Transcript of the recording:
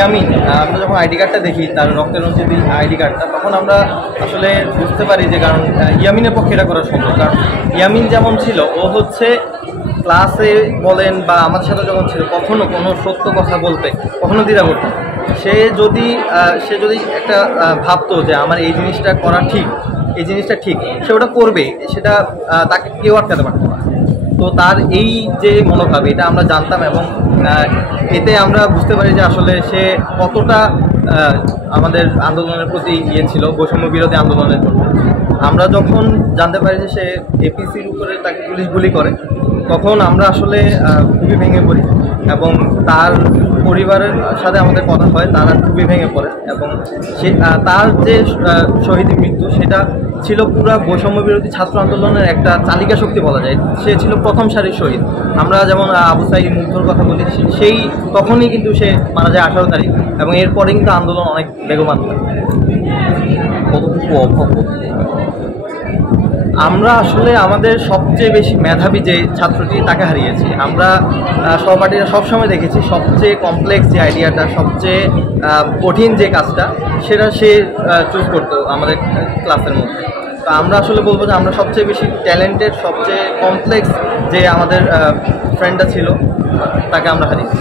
ইয়ামিন, আমরা যখন আইডি কার্ডটা দেখি, তার রক্তের রঞ্জিত আইডি কার্ডটা, তখন আমরা আসলে বুঝতে পারি যে কারণ ইয়ামিনের পক্ষে এটা করা সম্ভব। কারণ ইয়ামিন যেমন ছিল, ও হচ্ছে ক্লাসে বলেন বা আমার সাথে যখন ছিল, কখনো কোনো সত্য কথা বলতে কখনো দ্বিধা করতো না। সে যদি একটা ভাবতো যে আমার এই জিনিসটা করা ঠিক, এই জিনিসটা ঠিক, সে ওটা করবে, সেটা তাকে কেউ আটকাতে পারতো না। তো তার এই যে মনোভাব, এটা আমরা জানতাম এবং এতে আমরা বুঝতে পারি যে আসলে সে কতটা আমাদের আন্দোলনের প্রতি ছিল, বৈষম্য বিরোধী আন্দোলনের জন্য। আমরা যখন জানতে পারি যে সে এপিসির উপরে তাকে পুলিশ গুলি করে, তখন আমরা আসলে খুবই ভেঙে পড়ি এবং তার পরিবারের সাথে আমাদের কথা হয়, তারা খুবই ভেঙে পড়ে এবং সে তার যে শহীদ মৃত্যু, সেটা ছিল পুরো বৈষম্য বিরোধী ছাত্র আন্দোলনের একটা চালিকা শক্তি বলা যায়। সে ছিল প্রথম সারির শহীদ। আমরা যেমন আবু সাঈদ মুগ্ধর কথা বলি, সেই তখনই কিন্তু সে মারা যায় 18 তারিখ, এবং এরপরে কিন্তু আন্দোলন অনেক বেগবান হয়। কতটুকু অভাব? আমরা আসলে আমাদের সবচেয়ে বেশি মেধাবী যে ছাত্রটি, তাকে হারিয়েছি। আমরা সহপাঠীরা সবসময় দেখেছি সবচেয়ে কমপ্লেক্স যে আইডিয়াটা, সবচেয়ে কঠিন যে কাজটা, সেটা সে চুজ করতো আমাদের ক্লাসের মধ্যে। তো আমরা আসলে বলবো যে আমরা সবচেয়ে বেশি ট্যালেন্টেড, সবচেয়ে কমপ্লেক্স যে আমাদের ফ্রেন্ডটা ছিল, তাকে আমরা হারিয়েছি।